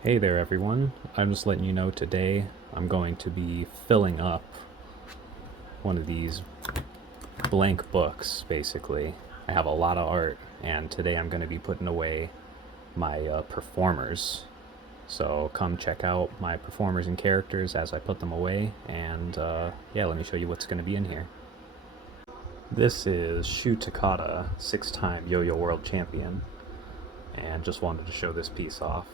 Hey there, everyone. I'm just letting you know today I'm going to be filling up one of these blank books, basically. I have a lot of art, and today I'm going to be putting away my performers. So come check out my performers and characters as I put them away, and yeah, let me show you what's going to be in here. This is Shu Takada, 6-time Yo-Yo World Champion, and just wanted to show this piece off.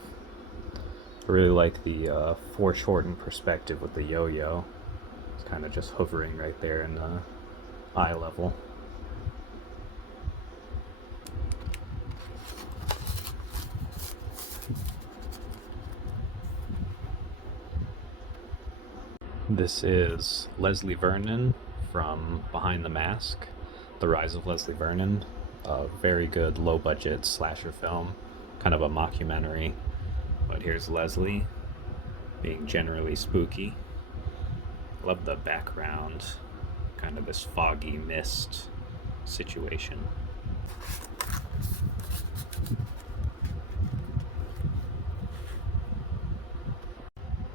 I really like the foreshortened perspective with the yo-yo. It's kind of just hovering right there in the eye level. This is Leslie Vernon from Behind the Mask, The Rise of Leslie Vernon. A very good low-budget slasher film, kind of a mockumentary. But here's Leslie being generally spooky. Love the background, kind of this foggy mist situation.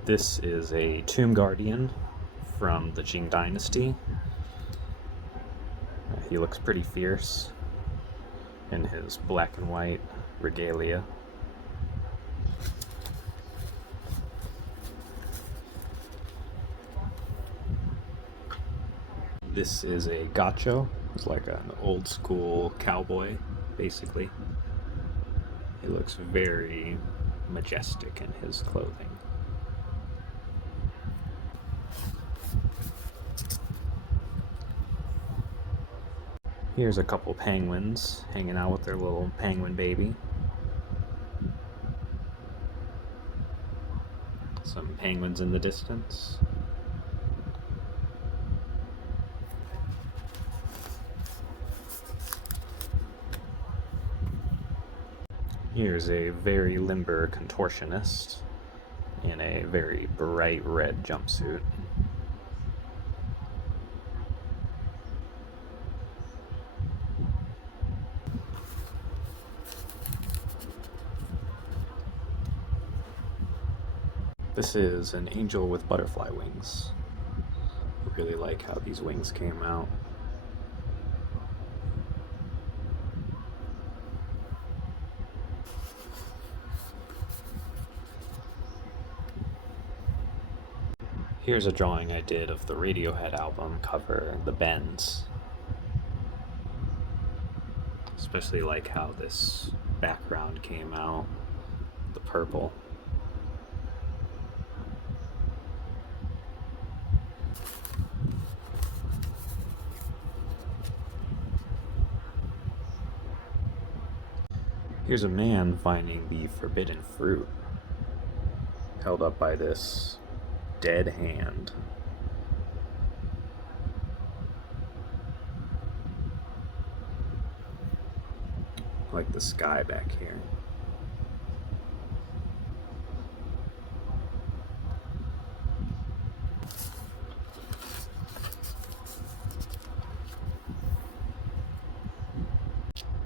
This is a Tomb Guardian from the Qing Dynasty. He looks pretty fierce in his black and white regalia. This is a Gacho. It's like an old school cowboy, basically. He looks very majestic in his clothing. Here's a couple penguins hanging out with their little penguin baby. Some penguins in the distance. Here's a very limber contortionist in a very bright red jumpsuit. This is an angel with butterfly wings. Really like how these wings came out. Here's a drawing I did of the Radiohead album cover, The Bends. Especially like how this background came out, the purple. Here's a man finding the forbidden fruit, held up by this dead hand. Like the sky back here.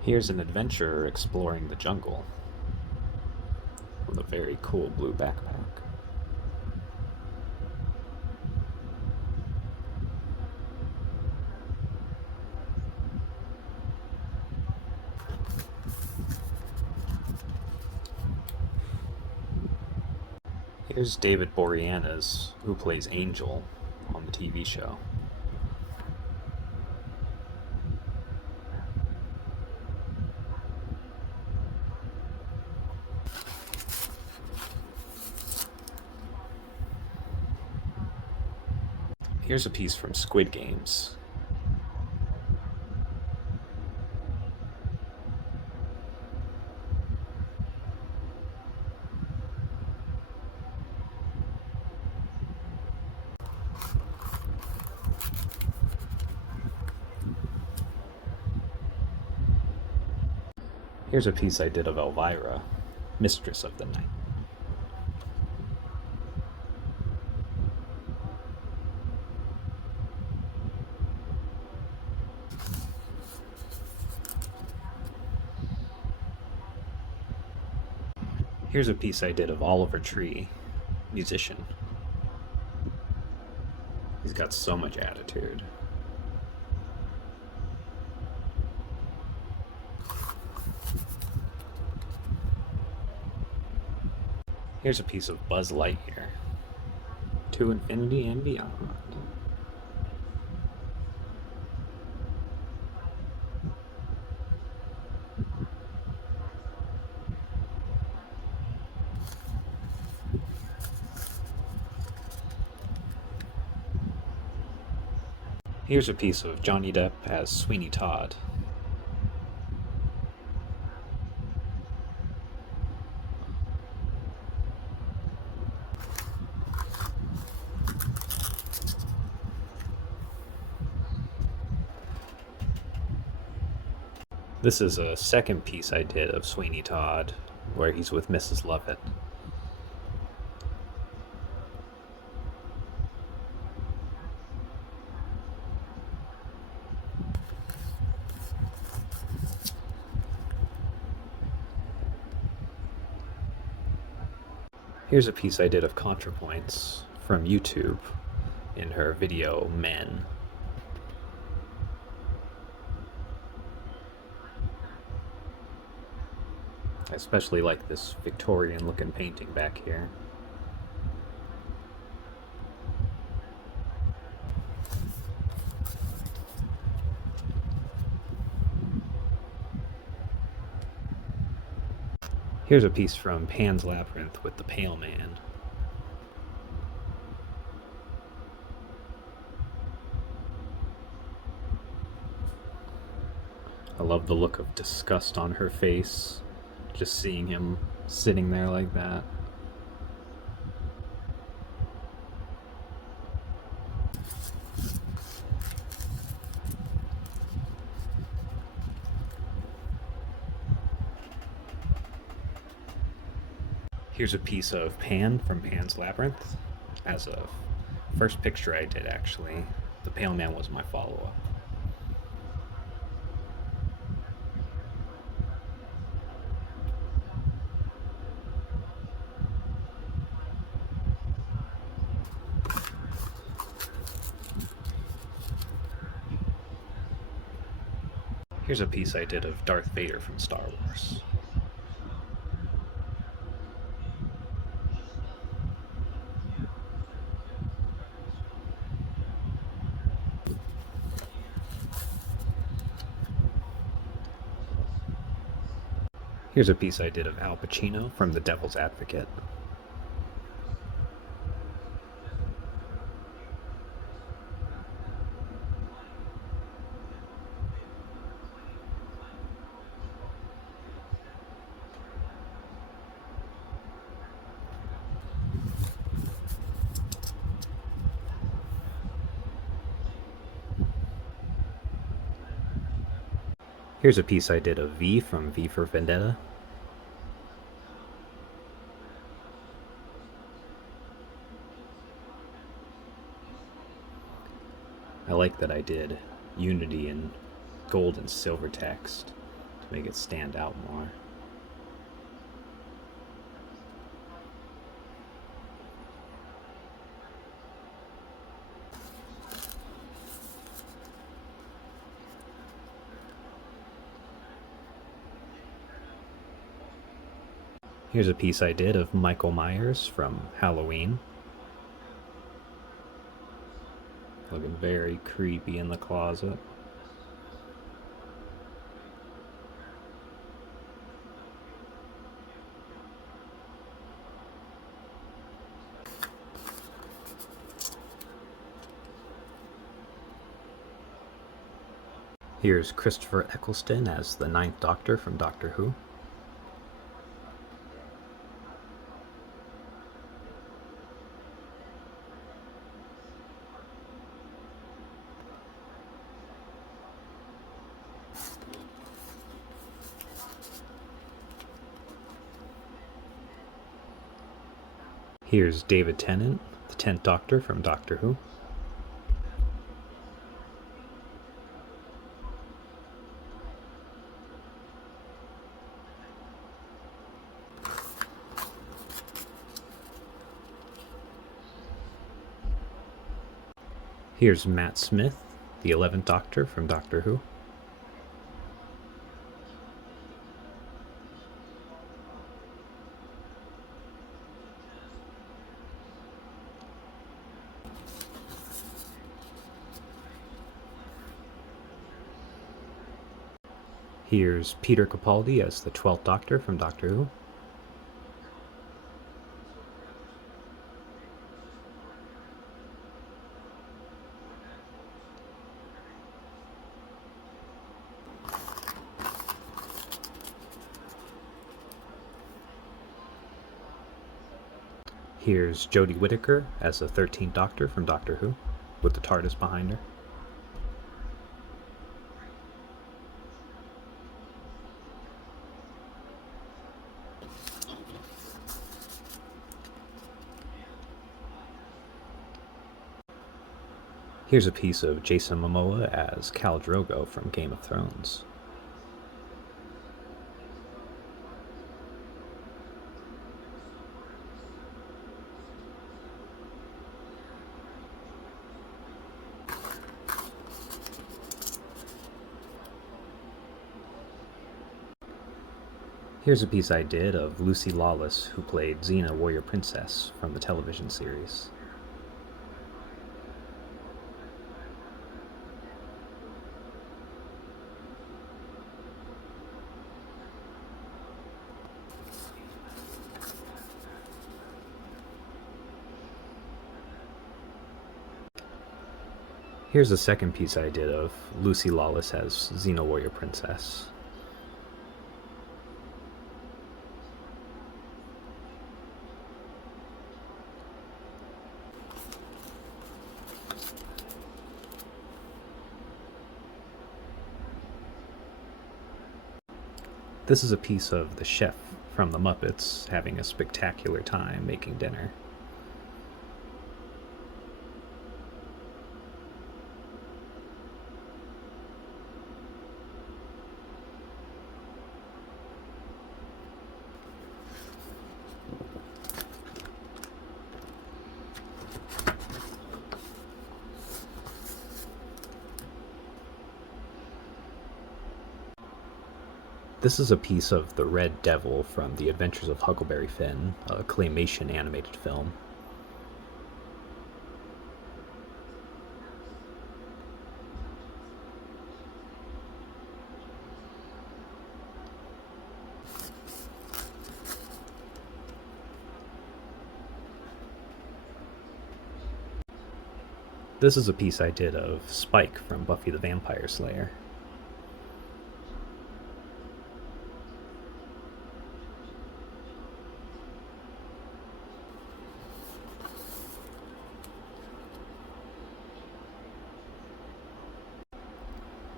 Here's an adventurer exploring the jungle with a very cool blue backpack. Here's David Boreanaz, who plays Angel on the TV show. Here's a piece from Squid Games. Here's a piece I did of Elvira, Mistress of the Night. Here's a piece I did of Oliver Tree, musician. He's got so much attitude. Here's a piece of Buzz Lightyear. To infinity and beyond. Here's a piece of Johnny Depp as Sweeney Todd. This is a second piece I did of Sweeney Todd, where he's with Mrs. Lovett. Here's a piece I did of ContraPoints from YouTube in her video Men. I especially like this Victorian looking painting back here. Here's a piece from Pan's Labyrinth with the Pale Man. I love the look of disgust on her face, just seeing him sitting there like that. Here's a piece of Pan from Pan's Labyrinth, as a first picture I did actually. The Pale Man was my follow-up. Here's a piece I did of Darth Vader from Star Wars. Here's a piece I did of Al Pacino from The Devil's Advocate. Here's a piece I did of V from V for Vendetta. I like that I did Unity in gold and silver text to make it stand out more. Here's a piece I did of Michael Myers from Halloween. Looking very creepy in the closet. Here's Christopher Eccleston as the Ninth Doctor from Doctor Who. Here's David Tennant, the 10th Doctor from Doctor Who. Here's Matt Smith, the 11th Doctor from Doctor Who. Here's Peter Capaldi as the 12th Doctor from Doctor Who. Here's Jodie Whittaker as the 13th Doctor from Doctor Who, with the TARDIS behind her. Here's a piece of Jason Momoa as Khal Drogo from Game of Thrones. Here's a piece I did of Lucy Lawless, who played Xena, Warrior Princess, from the television series. Here's a second piece I did of Lucy Lawless as Xena, Warrior Princess. This is a piece of the chef from the Muppets having a spectacular time making dinner. This is a piece of the Red Devil from The Adventures of Huckleberry Finn, a claymation animated film. This is a piece I did of Spike from Buffy the Vampire Slayer.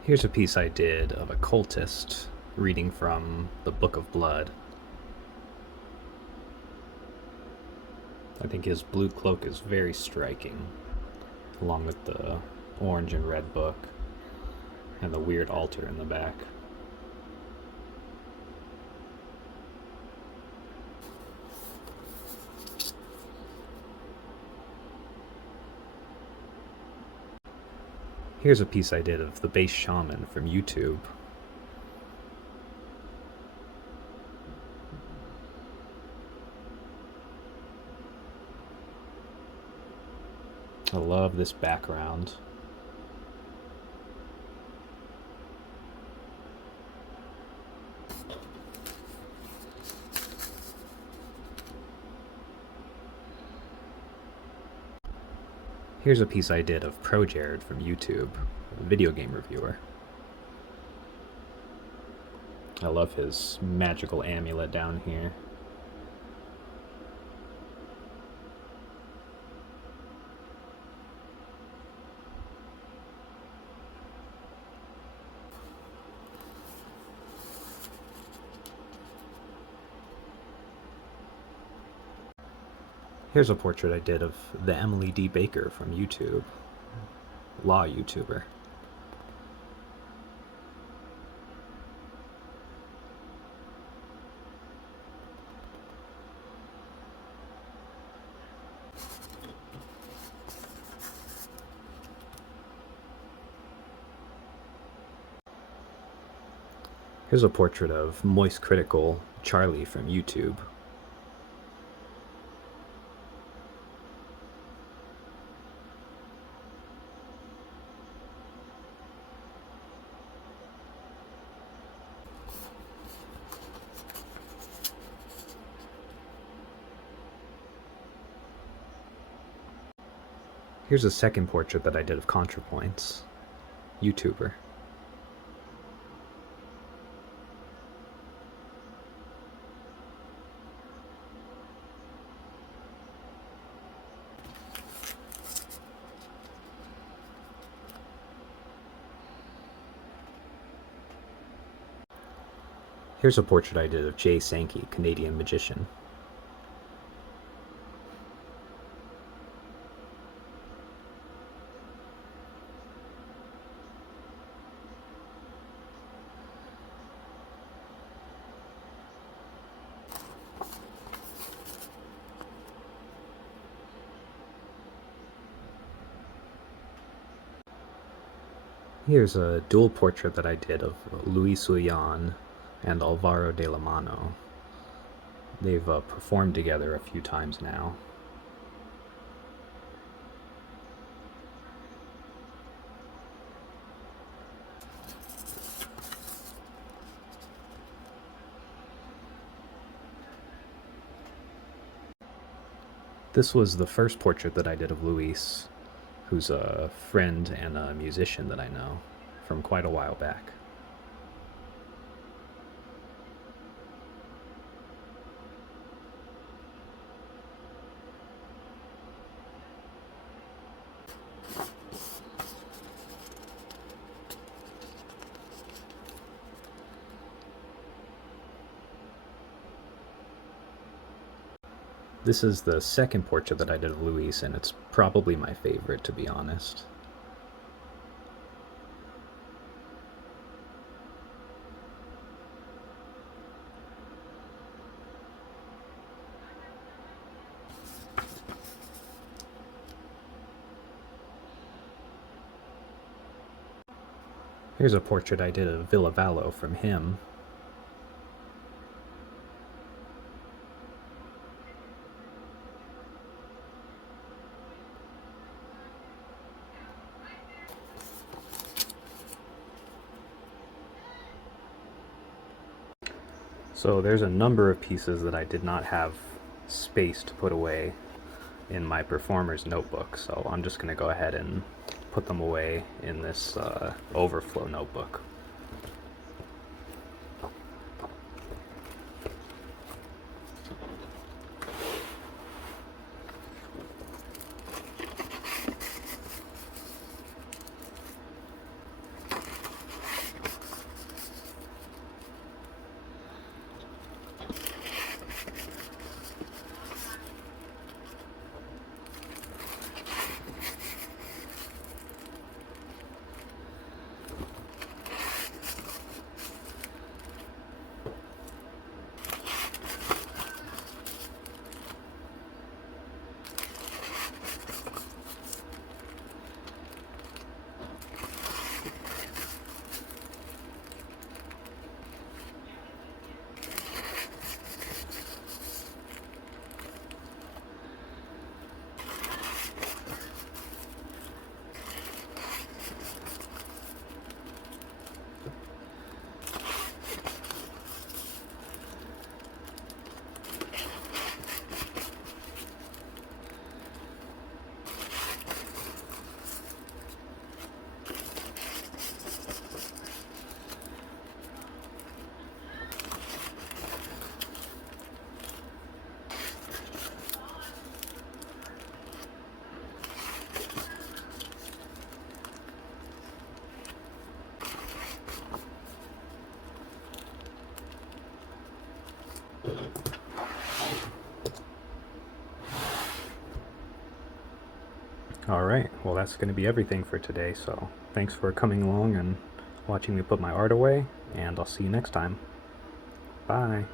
Here's a piece I did of a cultist reading from the Book of Blood. I think his blue cloak is very striking, along with the orange and red book and the weird altar in the back. Here's a piece I did of the bass shaman from YouTube. I love this background. Here's a piece I did of ProJared from YouTube, a video game reviewer. I love his magical amulet down here. Here's a portrait I did of the Emily D. Baker from YouTube, law YouTuber. Here's a portrait of Moist Critical Charlie from YouTube. Here's a second portrait that I did of ContraPoints, YouTuber. Here's a portrait I did of Jay Sankey, Canadian magician. Here's a dual portrait that I did of Luis Ullan and Alvaro de la Mano. They've performed together a few times now. This was the first portrait that I did of Luis, who's a friend and a musician that I know from quite a while back. This is the second portrait that I did of Luis, and it's probably my favorite, to be honest. Here's a portrait I did of Villavallo from him. So there's a number of pieces that I did not have space to put away in my performer's notebook, so I'm just going to go ahead and put them away in this overflow notebook. Alright, well that's going to be everything for today, so thanks for coming along and watching me put my art away, and I'll see you next time. Bye!